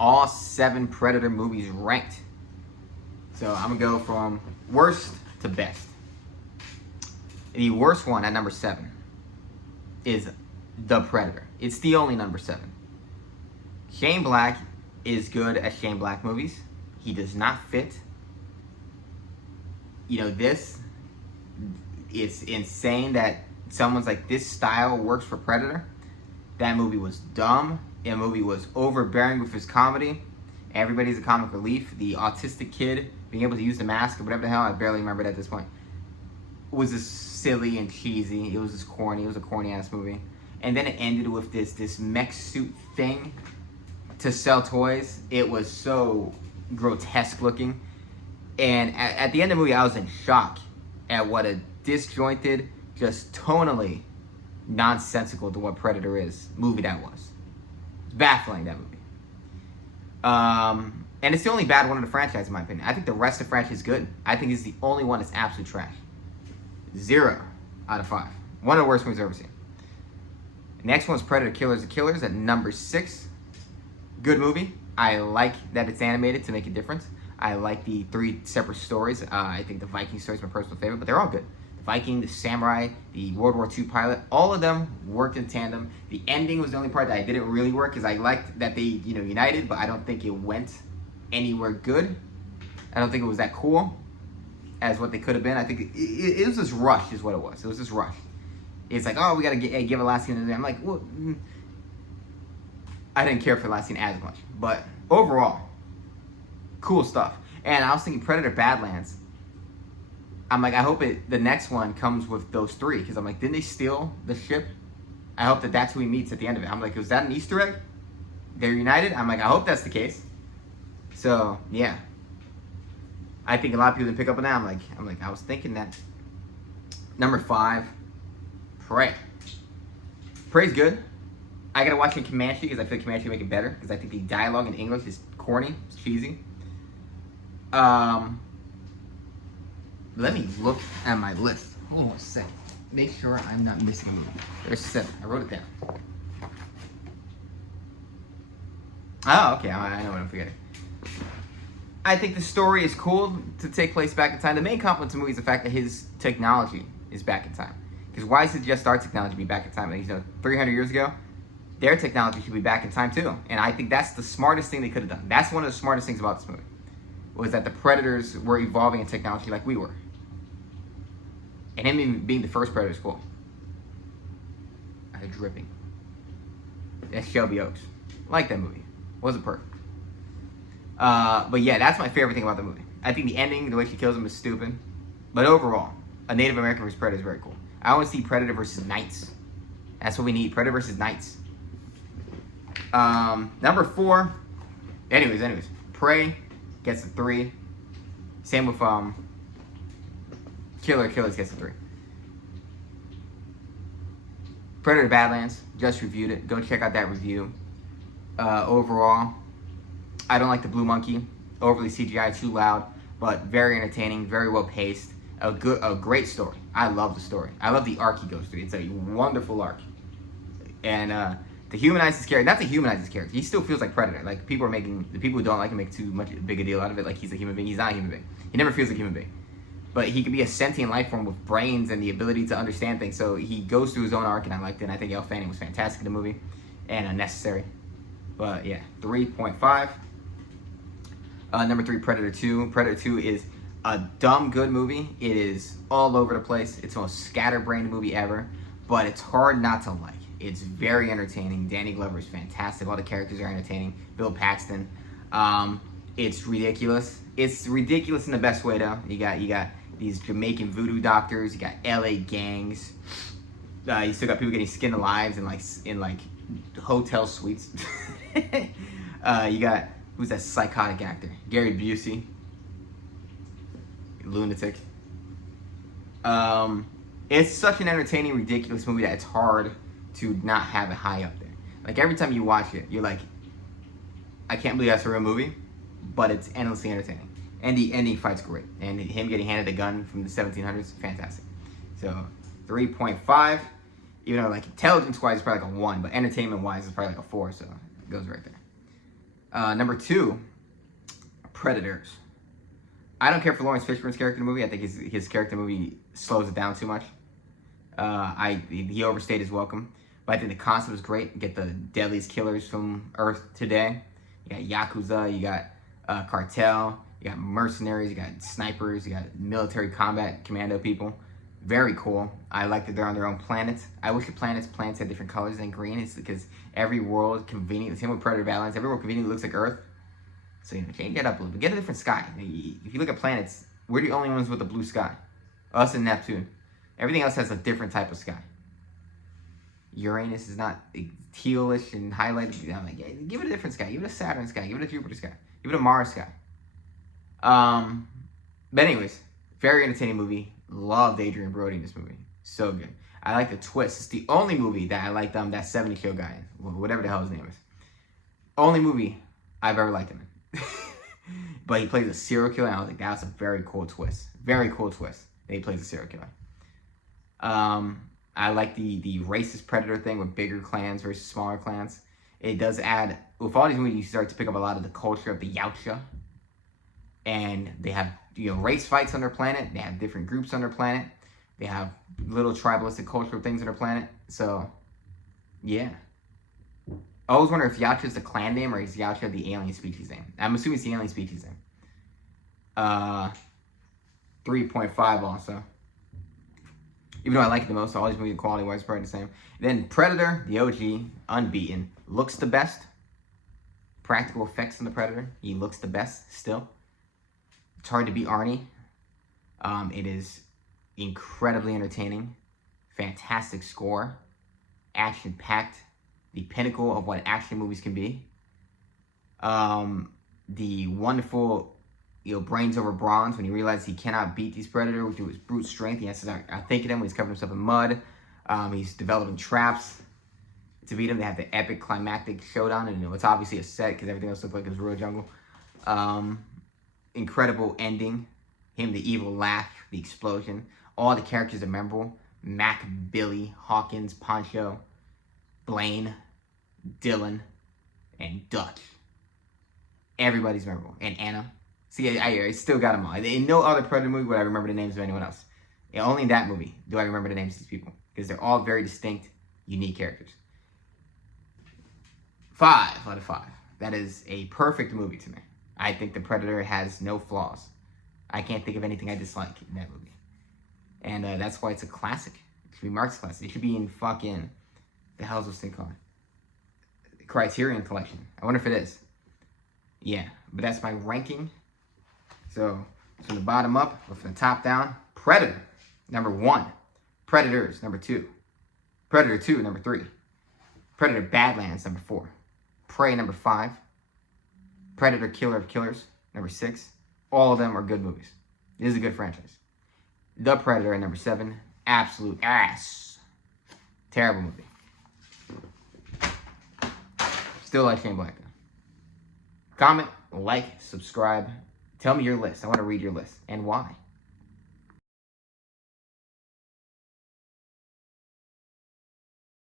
all 7 Predator movies ranked. So I'm gonna go from worst to best. The worst one at number 7 is The Predator. It's the only number 7. Shane Black is good at Shane Black movies. He does not fit. This, it's insane that someone's like, this style works for Predator. That movie was dumb. That movie was overbearing with his comedy. Everybody's a comic relief. The autistic kid being able to use the mask or whatever the hell, I barely remember it at this point, was just silly and cheesy. It was just corny. It was a corny ass movie. And then it ended with this mech suit thing to sell toys. It was so grotesque looking. And at the end of the movie, I was in shock at what a disjointed, just tonally nonsensical to what Predator is movie that was. It's baffling, that movie. And it's the only bad one of the franchise, in my opinion. I think the rest of the franchise is good. I think it's the only one that's absolute trash. 0 out of 5. One of the worst movies I've ever seen. Next one's Predator Killers of Killers at number 6. Good movie. I like that it's animated to make a difference. I like the 3 separate stories. I think the Viking story is my personal favorite, but they're all good. The Viking, the Samurai, the World War II pilot, all of them worked in tandem. The ending was the only part that I didn't really work, because I liked that they, united, but I don't think it went anywhere good. I don't think it was that cool as what they could have been. I think it was just rushed, is what it was. It was just rushed. It's like, oh, we got to give a last scene. I'm like, well, I didn't care for the last scene as much. But overall, cool stuff. And I was thinking Predator Badlands. I'm like, I hope the next one comes with those 3. Because I'm like, didn't they steal the ship? I hope that's who he meets at the end of it. I'm like, was that an Easter egg? They're united? I'm like, I hope that's the case. So, yeah. I think a lot of people didn't pick up on that. I'm like, I was thinking that. Number 5, Prey. Prey's good. I gotta watch it in Comanche because I feel Comanche will make it better, because I think the dialogue in English is corny, it's cheesy. Let me look at my list. Hold on a second. Make sure I'm not missing anything. There's 7. I wrote it down. Oh, okay. I know what I'm forgetting. I think the story is cool to take place back in time. The main compliment to the movie is the fact that his technology is back in time. Because why is it just our technology be back in time? Like, 300 years ago, their technology should be back in time too. And I think that's the smartest thing they could have done. That's one of the smartest things about this movie, was that the Predators were evolving in technology like we were. And him even being the first Predator is cool. Dripping. That's Shelby Oaks. I like that movie. Wasn't perfect. But yeah, that's my favorite thing about the movie. I think the ending, the way she kills him, is stupid. But overall, a Native American versus Predator is very cool. I want to see Predator versus Knights. That's what we need. Predator versus Knights. Number 4. Anyways. Prey gets a 3. Same with Killers gets a 3. Predator Badlands, just reviewed it. Go check out that review. Overall, I don't like the Blue Monkey. Overly CGI, too loud, but very entertaining, very well paced. A great story. I love the story. I love the arc he goes through. It's a wonderful arc. And to humanize his character, not to humanize his character, he still feels like Predator. Like, the people who don't like him make too much big a deal out of it. Like, he's a human being. He's not a human being. He never feels like a human being. But he could be a sentient life form with brains and the ability to understand things. So he goes through his own arc, and I liked it. And I think Elle Fanning was fantastic in the movie and unnecessary. But yeah, 3.5. Number 3, Predator 2. Predator 2 is a dumb good movie. It is all over the place. It's the most scatterbrained movie ever, but it's hard not to like. It's very entertaining. Danny Glover is fantastic. All the characters are entertaining. Bill Paxton. It's ridiculous. It's ridiculous in the best way though. You got these Jamaican voodoo doctors. You got LA gangs. You still got people getting skinned alive in hotel suites. You got, who's that psychotic actor? Gary Busey. Lunatic. It's such an entertaining, ridiculous movie that it's hard to not have it high up there. Like, every time you watch it, you're like, I can't believe that's a real movie, but it's endlessly entertaining. And the ending fight's great. And him getting handed a gun from the 1700s, fantastic. So, 3.5. Even though, like, intelligence-wise, it's probably like a 1, but entertainment-wise, it's probably like a 4, so it goes right there. Number 2, Predators. I don't care for Lawrence Fishburne's character in the movie. I think his character in the movie slows it down too much. He overstayed his welcome. But I think the concept was great. You get the deadliest killers from Earth today. You got Yakuza, you got cartel, you got mercenaries, you got snipers, you got military combat commando people. Very cool. I like that they're on their own planet. I wish the planets had different colors than green. It's because every world conveniently, same with Predator Badlands, every world conveniently looks like Earth. So, change that up a little bit. Get a different sky. If you look at planets, we're the only ones with a blue sky. Us and Neptune. Everything else has a different type of sky. Uranus is not tealish and highlighted. I'm like, yeah, give it a different sky. Give it a Saturn sky. Give it a Jupiter sky. Give it a Mars sky. But anyways, very entertaining movie. Loved Adrian Brody in this movie. So good. I like the twist. It's the only movie that I liked that 70 Show guy in. Whatever the hell his name is. Only movie I've ever liked him in. But he plays a serial killer, and I was like, that's a very cool twist. Very cool twist that he plays a serial killer. I like the racist Predator thing with bigger clans versus smaller clans. It does add, with all these movies, you start to pick up a lot of the culture of the Yautja. And they have, race fights on their planet. They have different groups on their planet. They have little tribalistic cultural things on their planet. So, yeah. I always wonder if Yautja is the clan name or is Yautja the alien species name. I'm assuming it's the alien species name. 3.5 also. Even though I like it the most, all these movies quality-wise probably the same. Then Predator, the OG, unbeaten. Looks the best. Practical effects on the Predator. He looks the best still. It's hard to beat Arnie. It is incredibly entertaining. Fantastic score. Action-packed. The pinnacle of what action movies can be. The wonderful, brains over bronze when he realizes he cannot beat these Predators through his brute strength. He has to start thinking him when he's covering himself in mud. He's developing traps to beat him. They have the epic climactic showdown, and it's obviously a set because everything else looked like it was real jungle. Incredible ending. Him, the evil laugh, the explosion. All the characters are memorable. Mac, Billy, Hawkins, Poncho, Blaine, Dylan, and Dutch. Everybody's memorable. And Anna. See, I still got them all. In no other Predator movie would I remember the names of anyone else. Only in that movie do I remember the names of these people. Because they're all very distinct, unique characters. 5 out of 5. That is a perfect movie to me. I think The Predator has no flaws. I can't think of anything I dislike in that movie. And that's why it's a classic. It should be marked as a classic. It should be in fucking... the hell's this thing called? Criterion Collection. I wonder if it is. Yeah, but that's my ranking. So from the bottom up, or from the top down, Predator, number 1. Predators, number 2. Predator 2, number 3. Predator Badlands, number 4. Prey, number 5. Predator Killer of Killers, number 6. All of them are good movies. This is a good franchise. The Predator at number 7. Absolute ass. Terrible movie. Still like Shane Black, though. Comment, like, subscribe. Tell me your list. I want to read your list and why.